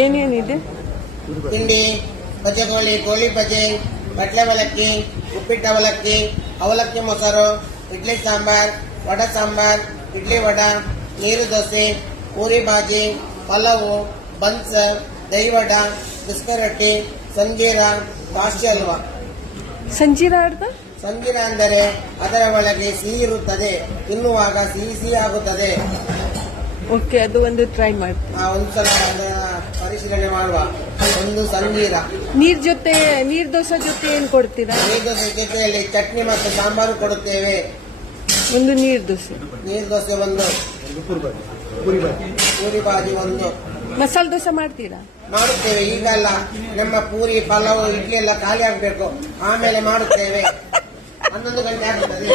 ಏನೇನಿದೆ? ತಿಂಡಿ, ಬಜ್ಜೆಕೋಳಿ, ಕೋಳಿ ಬಜ್ಜೆ, ಕಡಲೆ ಅವಲಕ್ಕಿ, ಉಪ್ಪಿಟ್ಟು ಅವಲಕ್ಕಿ, ಅವಲಕ್ಕಿ ಮೊಸರು, ಇಡ್ಲಿ ಸಾಂಬಾರ್, ವಡ ಸಾಂಬಾರ್, ಇಡ್ಲಿ ವಡ, ನೀರು ದೋಸೆ, ಪೂರಿ ಬಾಜಿ, ಪಲಾವು, ಬನ್ಸ್, ದಹಿ ವಡ, ಬಿಸ್ಕರ್ ರೊಟ್ಟಿ, ಸಂಜೀರ, ಕಾಶಿ ಹಲ್ವಾ. ಸಂಜೀರ ಅರ್ಥ? ಸಂಜೀರ ಅಂದರೆ ಅದರ ಒಳಗೆ ಸಿಹಿ ಇರುತ್ತದೆ, ತಿನ್ನುವಾಗ ಸಿಹಿ ಸಿಹಿ ಆಗುತ್ತದೆ. ಓಕೆ, ಅದು ಒಂದು ಟ್ರೈ ಮಾಡ್ತೀನಿ. ಒಂದ್ಸಲ ಪರಿಶೀಲನೆ ಮಾಡುವ. ಒಂದು ಸಂಜೀರ. ನೀರ್ ದೋಸೆ ಜೊತೆ ಏನ್ ಕೊಡ್ತೀರಾ? ನೀರು ದೋಸೆ ಜೊತೆಯಲ್ಲಿ ಚಟ್ನಿ ಮತ್ತು ಸಾಂಬಾರು ಕೊಡುತ್ತೇವೆ. ಒಂದು ನೀರ್ ದೋಸೆ ಒಂದು, ಪೂರಿ ಬಾಜಿ ಒಂದು. ಮಸಾಲೆ ದೋಸೆ ಮಾಡ್ತೀರಾ? ಮಾಡುತ್ತೇವೆ. ಈಗಲ್ಲ, ನಮ್ಮ ಪೂರಿ ಪಲಾವ್ ಇಡ್ಲಿ ಎಲ್ಲ ಖಾಲಿ ಆಗ್ಬೇಕು, ಆಮೇಲೆ ಮಾಡುತ್ತೇವೆ. 11 ಗಂಟೆ ಆಗ್ತದೆ.